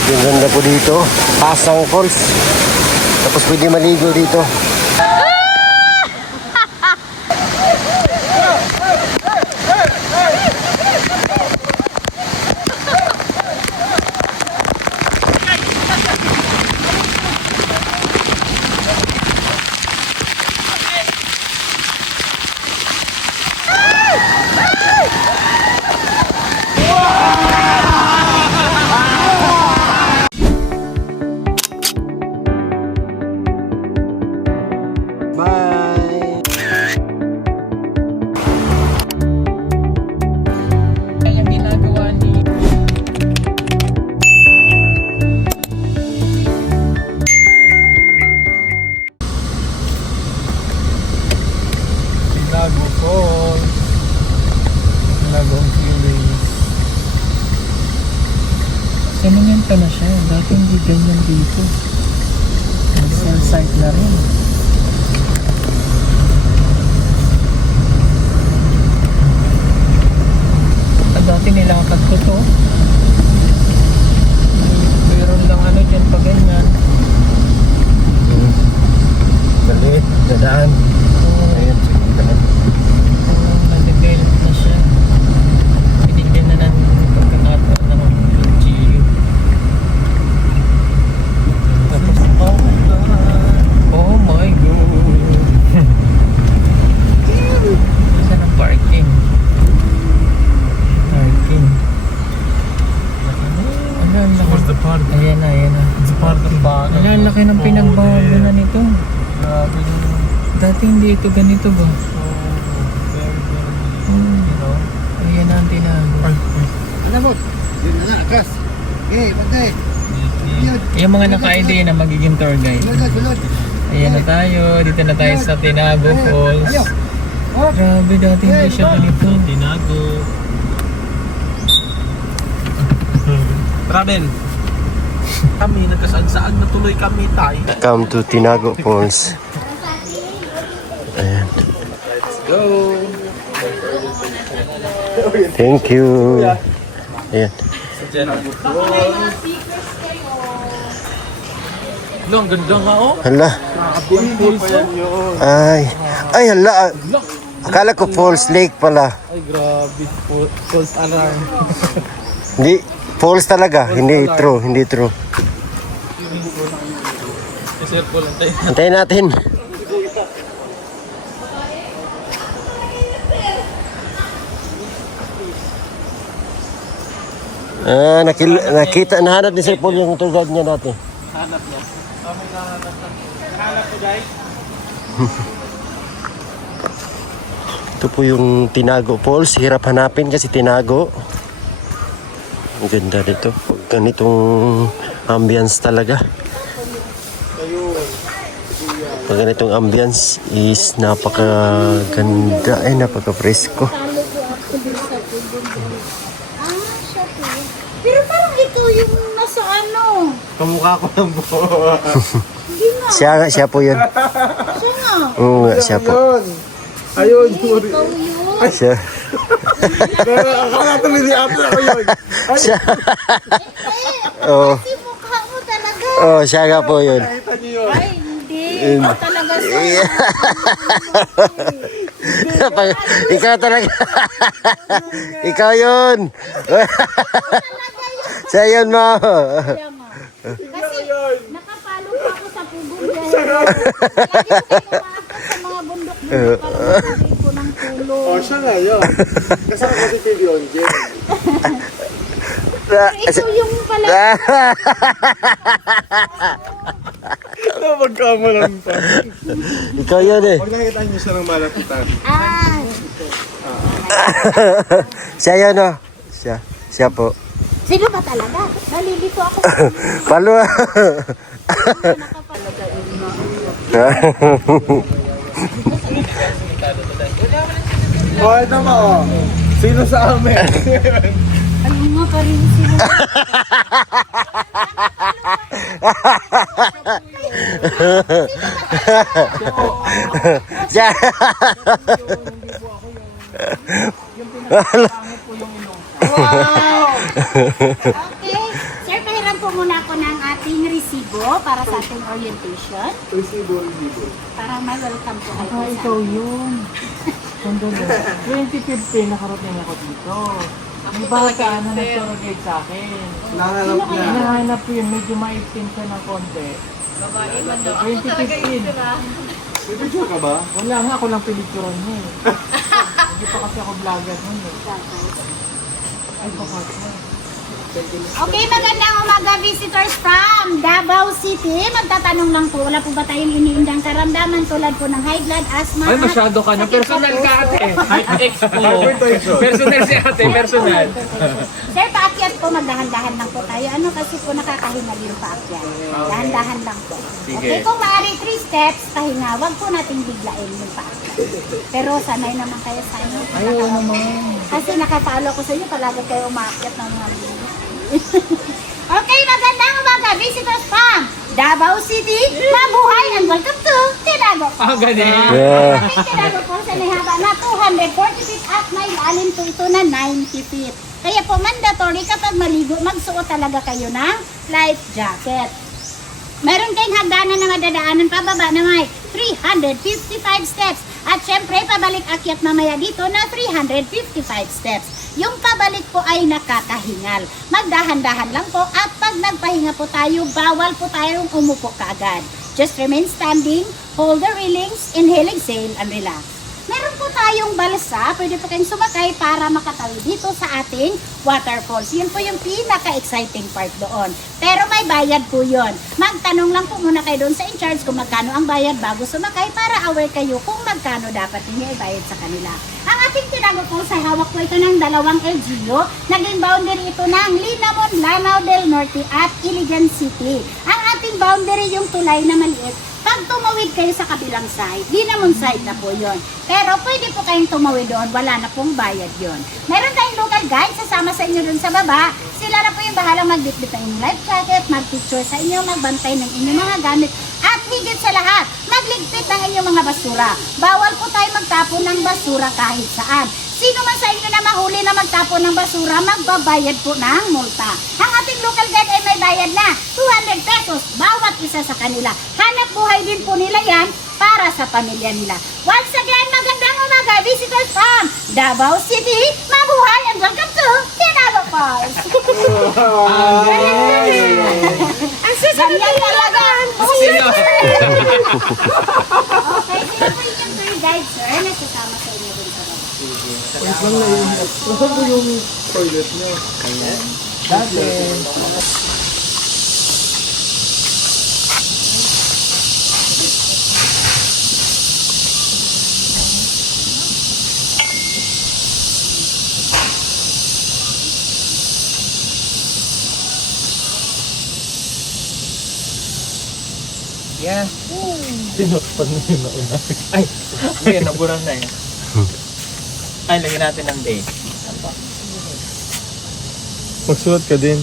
Grabe, ang ganda po dito. Pasang Falls. Tapos pwede maligo dito. Tinago Falls. Tinagong Phillies. Sinimento na siya. Dati hindi ganyan dito. Cell site na rin. Dati nilakad ko to. Mayroon lang ano dyan pa ganyan. Dali, dadaan. Ayun, Nag-develop na siya. Binigyan na ng pagkakataon ng LGU. Tapos, oh my God. Oh my God. Saan ang parking? Parking. Where's the park? Ayan na, ayan na. It's a park of bag. Ang laki ng pinagbago na nito. Grabe yung Dati hindi ito ganito ba? Ayan na ang tinago. Ano mo? Yun na, akas. Okay, pagday. Yung mga naka-idea na magiging tour guide. Sulod. Ayan na tayo. Dito na tayo sa Tinago Falls. Grabe, dati hindi siya ganito. Tinago. Travel. Kami, nagkasaan-saan na tuloy kami tayo. Come to Tinago Falls. Ayan. Let's go. Thank you. Ayan. Ang ganda nga oh. Hala. Ay, hala. Akala ko Falls Lake pala. Ay, grabe. False alarm. Hindi, Falls talaga. Hindi true. Circle lang tayo. Antayin natin. Nahanap ni Sir Paul yung tour guide niya dati. Hanap niya. Hanap ko guys. Ito po yung Tinago Falls. Hirap hanapin kasi Tinago. Ang ganda nito. Ganitong ambience talaga. Pag ganitong ambience is napakaganda. Ay, napaka-presko. Pero parang ito yung nasa ano. Kamukha ko lang po. Hindi nga. Siya po yun. Siya nga. Oo nga, siya po. Ayun. Ikaw yun. Siya. Akala tuloy ni ate ako yun. Siya. Oo. Kasi mukha mo talaga. Oh, siya nga po yun. Nakita niyo yun. Ay, hindi. Ikaw talaga siya. Ikaw talaga. Ikaw yun. Siya yun mo. Kasi nakapalo pa ako sa pugong dahil. Lagi ko kayo umaakit sa mga bundok-bundok para mabili ko ng tulong. Oh, siya nga yun. Kasama ko si Pili Onje. Ikaw yung pala. Magkamalan pa. Ikaw yun eh. Pag nakikita niyo siya ng malapitan. Ah, Siya yun oh. Siya po. sino ba talaga? Nalilito ako. Palo. Oh, ito mo oh. Sino sa amin? Ano nga pa rin sino? Siya. Wow! Okay. Sir, pahiram po muna ako ng ating resibo para sa ating orientation. Resibo. Para ma-welcome po kayo. ikaw yun. Sandali. 2015 nakarating ako dito. May bata na nag-surrogate sa akin. Nanganap niya. Hinahanap ko yun, medyo maitim siya ng konti. 2015. May picture ka ba? Wala nga, ako lang pinicturan niya eh. Hindi pa kasi ako vlogger nun eh. Ay, pakat mo. Okay, magandang umaga visitors from Davao City. Magtatanong lang po, wala po ba tayong iniindang karamdaman tulad po ng high blood, asthma? Ay, masyado ka na. Personal ka ate. Hype expo. Personal si ate, personal. Sir, paakyat po, magdahan-dahan lang po tayo. Ano kasi po nakakahingal yung paakyat. Dahan-dahan lang po. Sige. Okay, kung maaari 3 steps, pahinga, wag po nating biglain yung paakyat. Pero sanay naman kayo sa inyo. Ayaw naman. Kasi nakapalo ko sa inyo, palagi kayo umaakyat ng mga linya. Okay, magandang umaga, visitors from Davao City. Mabuhay and welcome to Tinago. Ah, ganun. Yeah. Aming Tinago po sa may haba na 240 feet at may lalim po ito na 90 feet. Kaya po mandatory kapag maligo, magsuot talaga kayo ng life jacket. Meron kayong hagdanan na madadaanan pababa na may 355 steps. At syempre, pabalik akyat mamaya dito na 355 steps. Yung pabalik po ay nakakahingal. Magdahan-dahan lang po at pag nagpahinga po tayo, bawal po tayong umupo kaagad. Just remain standing, hold the railings, inhale, exhale, and relax. Meron po tayong balsa, pwede po kayong sumakay para makatawid dito sa ating waterfalls. Yun po yung pinaka-exciting part doon. Pero may bayad po yun. Magtanong lang po muna kayo doon sa in-charge kung magkano ang bayad bago sumakay para aware kayo kung magkano dapat ninyo ibayad sa kanila. Ang ating Tinago po sa hawak po ito ng 2 LGU. Naging boundary ito ng Linamon, Lanao del Norte at Iligan City. Ang ating boundary yung tulay na maliit. Pag tumawid kayo sa kabilang side, Linamon side na po yon. Pero pwede po kayong tumawid doon, wala na pong bayad yon. Meron tayong local guide, sasama sa inyo doon sa baba. Sila na po yung bahalang magbitbit ng inyong life jacket, magpicture sa inyo, magbantay ng inyong mga gamit. At higit sa lahat, magligpit ng inyong mga basura. Bawal po tayo magtapon ng basura kahit saan. Sino man sa inyo na mahuli na magtapon ng basura, magbabayad po ng multa. Ang ating local guide ay may bayad na 200 pesos bawat isa sa kanila. Hanap buhay din po nila yan para sa pamilya nila. Once again, magandang umaga, visitors from Davao City. Mabuhay and welcome to Tinago Falls. Ang susunod talaga. Sino? Okay, sino po yung tour guide, sir? Nagsasama sa inyo din sa baba. Lang na yun. Nasaan po yung toilet niya? Dati. Yeah. Tinakpan na yun na una. Ay, hindi, naburan na yun. Ay, lagyan natin ng date. Magsulat ka din.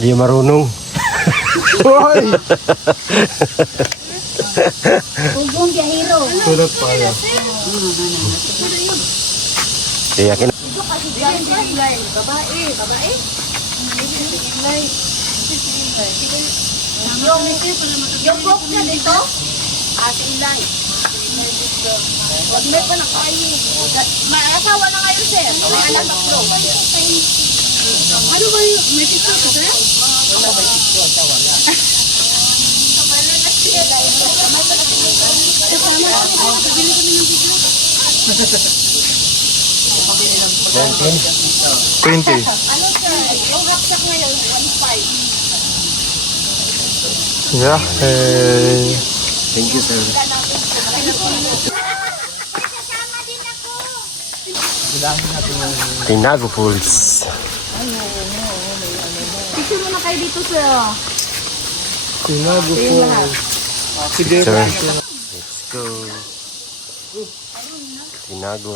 Hindi marunong. Hoy! Pugong Biyahero. Sulat pa yan. Iyakin. Ito kasi dyan, babae. Babae? Yung book na dito? Si Ilay. Wag may pa na kayo. Maasawa na kayo, sir. May anak ko. Ano ba yun? May picture ka, sir? Wala, may picture. Siya wala. Pabili kami ng picture. 20. Ano, sir? Yung hapsak ngayon, 1.5. Yeah. Hey. Thank you, sir. Kasama din ako. Tinago Falls. Picture muna kayo dito, sir. Tinago po. Sige. Sir. Let's go. Tinago.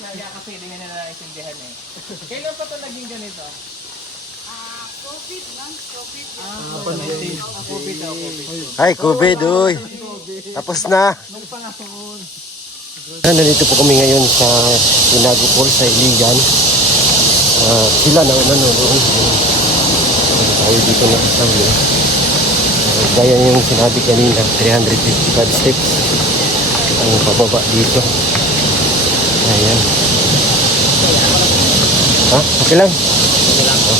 Kaya kasi hindi nila naisindihan eh. Kailan pa ito naging ganito? Ay, COVID, uy. Tapos na. Nandito po kami ngayon sa Tinago Falls sa Iligan. Sila na nanonood. Tayo dito na kasama. Gaya yung sinabi kanina, 355 steps ang pababa dito. Ayan. Ha? Okay lang? Okay lang po.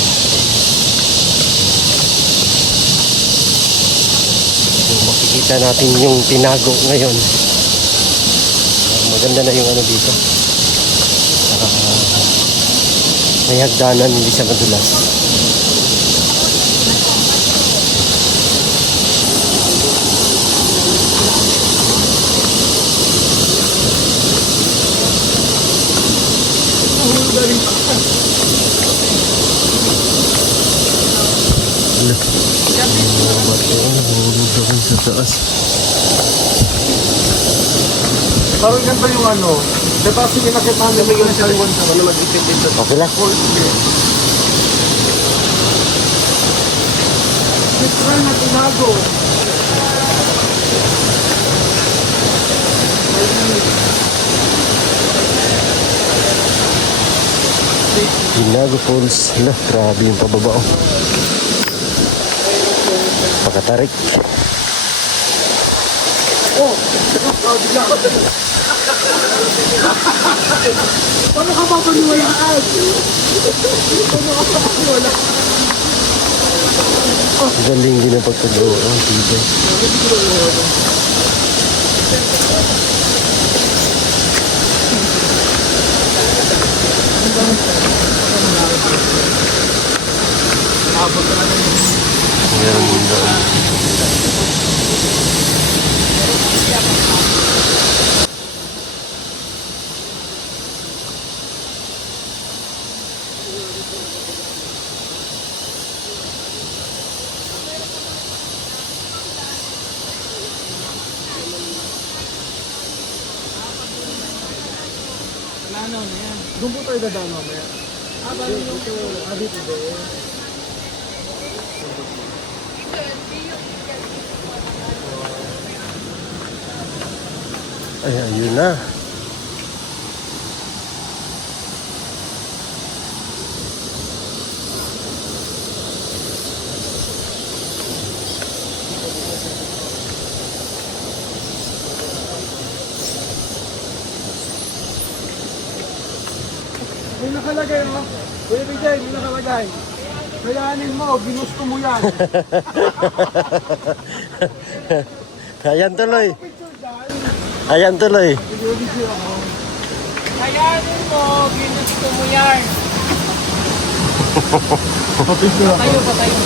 So, makikita natin yung Tinago ngayon. Maganda na yung ano dito. May hagdanan, hindi siya madulas. Sa taas. Parang ganito yung ano. Diba kasi pinakitahan namin yung Taiwan sa ano mag-ipit dito. Okay lang. Try na Tinago. Tinago Falls. Hala, grabe yung pababa. Pakatarik. Paano ka papaniwalaan? Galing din ang pagkagawa. Ang tibay. Doon po tayo dadaan mamaya. Dito din. Ay, ayun na. May nakalagay mo. Kuya Bijay, may nakalagay. Kayanin mo, ginusto mo yan. Ayan tuloy. Ayan tuloy. Kayanin mo, ginusto mo yan. Papicture ako. Patayo.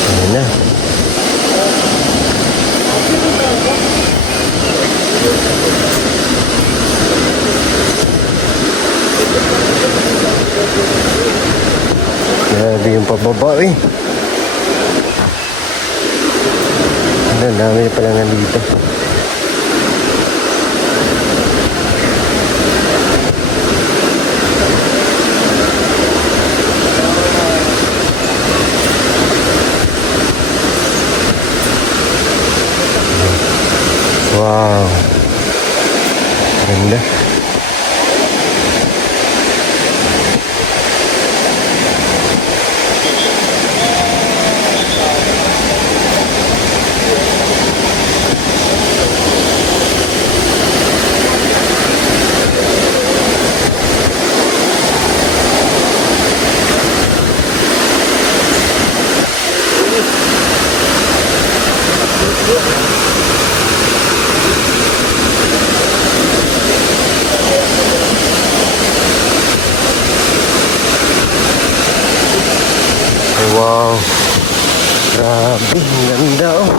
Ayan na. Grabe yung pababa eh. Ang dami na pala nandito. Wow. Ganda. Wow. Grabe, ang ganda oh.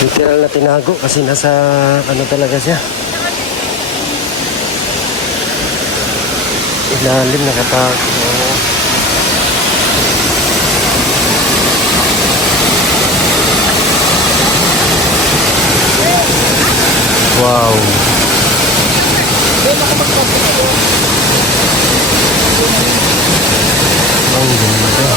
Literal na Tinago kasi nasa ano talaga siya. Ilalim nakatago. Wow. Ang ganda.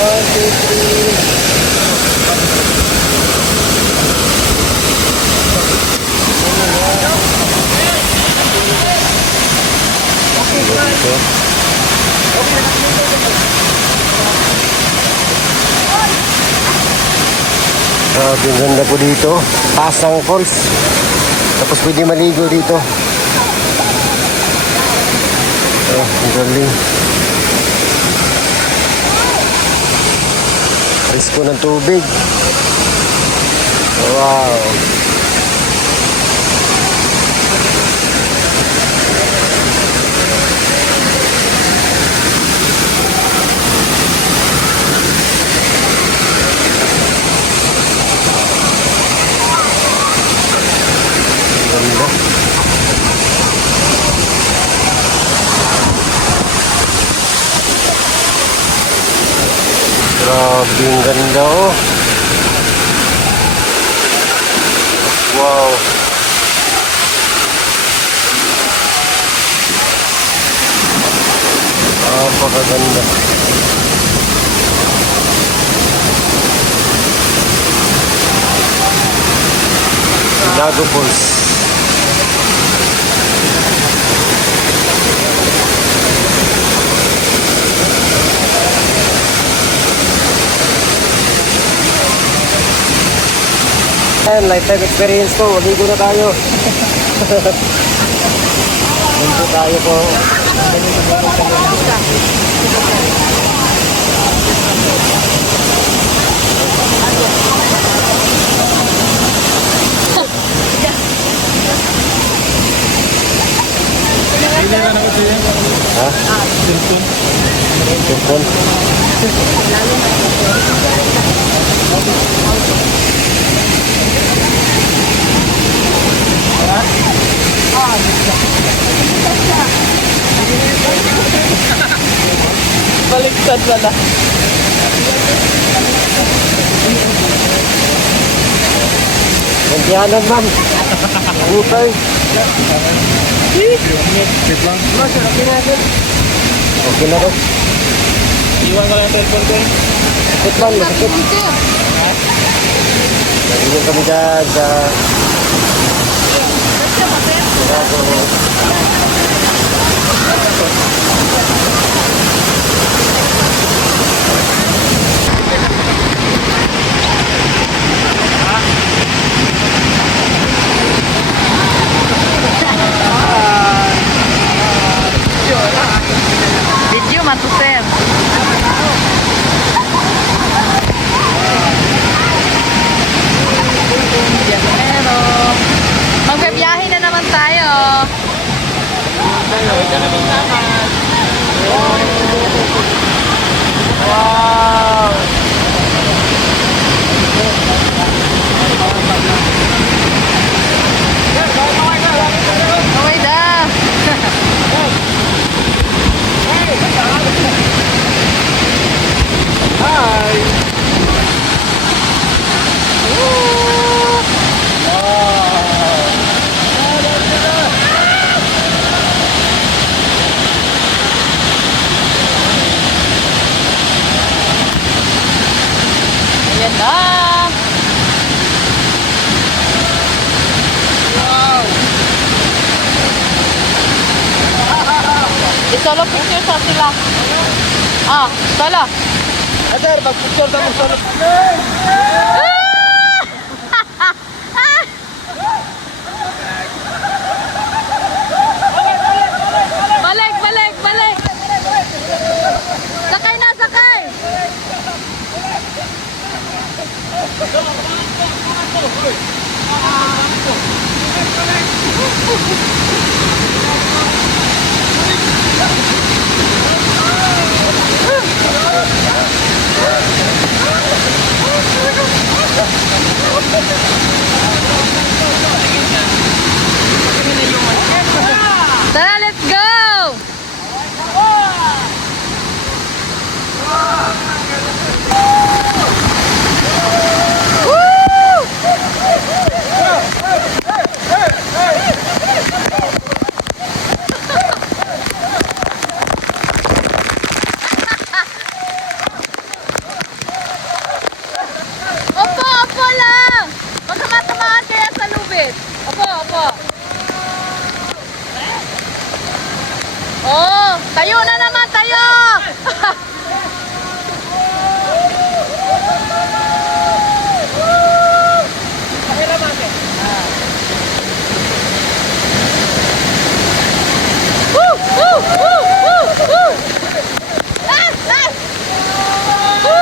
One, two, three. Dito. Grabe, ang ganda po dito. Pasang Falls. Tapos pwede maligo dito. Oh, ang galing. Risko ng tubig. Wow. Ganda. Grabe, ang ganda oh. Wow. Napakaganda. Lago Falls. Ayan, lifetime experience ko. Maligo na tayo. Maligo tayo po. Ha? Cellphone? Baliktad pala. Nandiyanan, ma'am. Super. Okay na rin. Iwan ko lang cellphone ko. Sakit man, masakit. Nandito kami dyan sa... Video man to sir. Pero magbibiyahe na naman tayo. Wow. Okay na. Ayan na. Wow. Isolo picture sa sila. Ah, solo. Sir, mag-picture tayo sa Balik, balik, balik. Sakay na, sakay. Tayo na naman, tayo! Woo! Woo! Woo! Woo! Woo! Ah! Ah! Woo!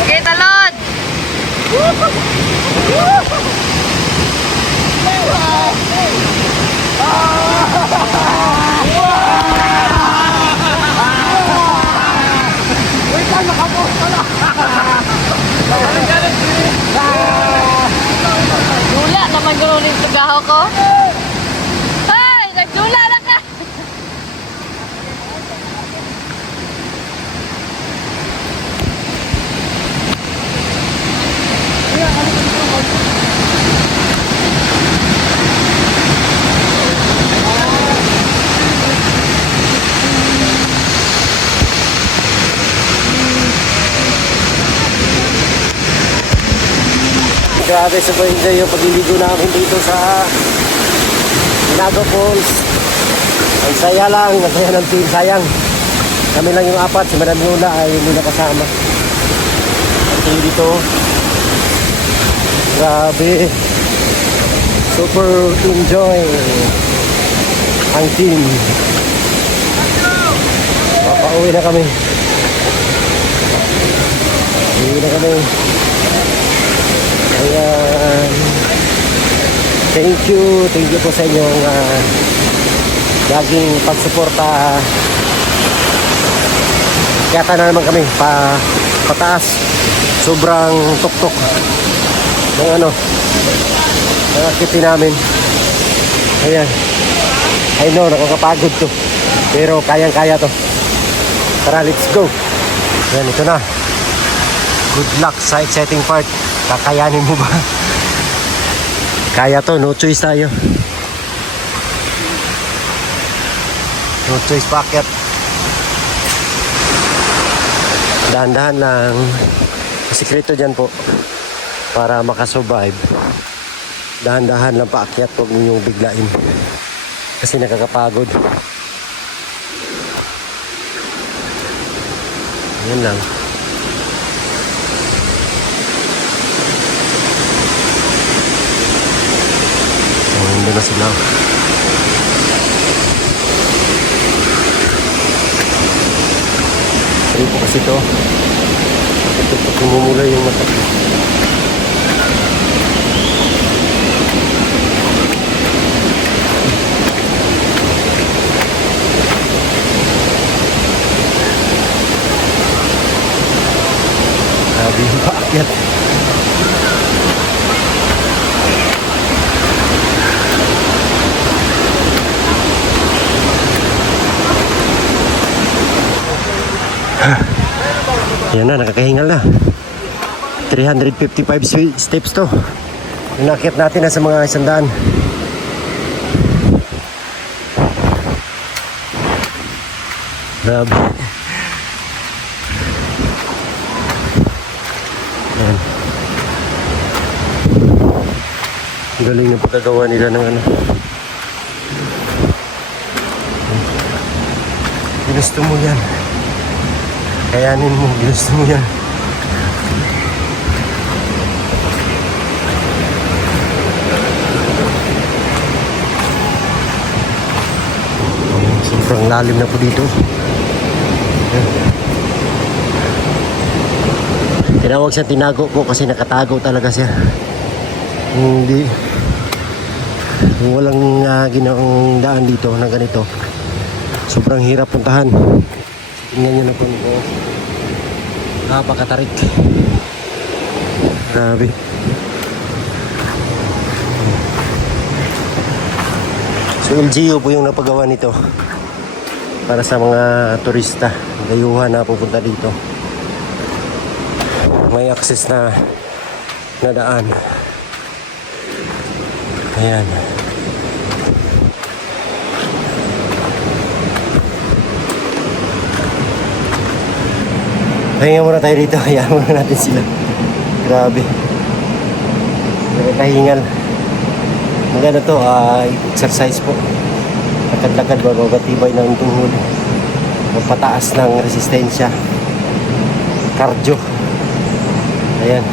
Okay, talon! Dula naman gano'n yung tagaho ko. Ay, nagdula na ka! Grabe sa enjoy yung pagliligo namin dito sa Nago Falls. Ang saya lang, ang saya ng team. Sayang, kami lang yung apat. Si Madam Yola ay hindi nakasama. Ang dito, grabe, super enjoy ang team. Papauwi na kami. Uwi na kami. Ayan. Thank you po sa inyong laging pagsuporta. Kaya na naman kami pataas. Sobrang tuktok ng ng activity namin. Ayan. I know, nakakapagod to, pero kayang-kaya to. Tara, let's go. Ayan, ito na. Good luck sa exciting part. Kakayanin mo ba? Kaya to, no choice tayo. No choice, paakyat. Dahan-dahan lang. Sikreto dyan po para makasurvive. dahan-dahan lang paakyat, huwag mo yung biglain kasi nakakapagod. Yan lang. Nandun na sila. Sari po kasi ito. Ito po kumumula yung mata. Sabi yung paakyat. Yan na, nakakahingal na. 355 steps to. Inakyat natin na sa mga 100. Grabe. Yan. Galing na pagkagawa nila ng ano. Ginusto mo yan. Kayanin mo, ginusto mo yan. Sobrang lalim na po dito. Tinawag siya tinago po kasi nakatago talaga siya. Hindi. Walang ginawang daan dito na ganito. Sobrang hirap puntahan. Tingnan nyo na po nito. Napakatarik. Grabe. So LGU po yung napagawa nito para sa mga turista, dayuhan na pupunta dito. May access na daan. Ayan. Pahinga muna tayo dito. Hayaan muna natin sila. Grabe. Nakakahingal. Maganda to, exercise po. Lakad-lakad bago matibay ng tuhod. Magpataas ng resistensya. Cardio. Ayan.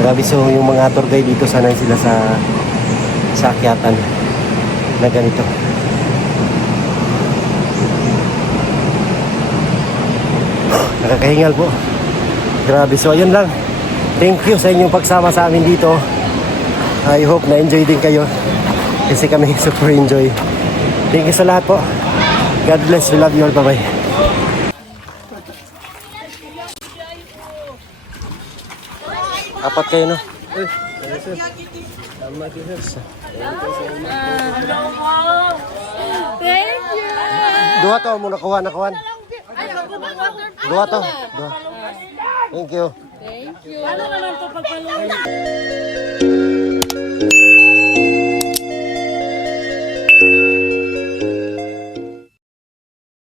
Grabe, so yung mga tour guide dito sanay sila sa akyatan na ganito. Nakakahingal po. Grabe. So ayun lang. Thank you sa inyong pagsama sa amin dito. I hope na enjoy din kayo. Kasi kami super enjoy. Thank you sa lahat po. God bless. We love you all. Bye-bye. Apat kayo, no? Thank you. Dua to. Muna kuha. Dua to. Dua. Thank you. Thank you.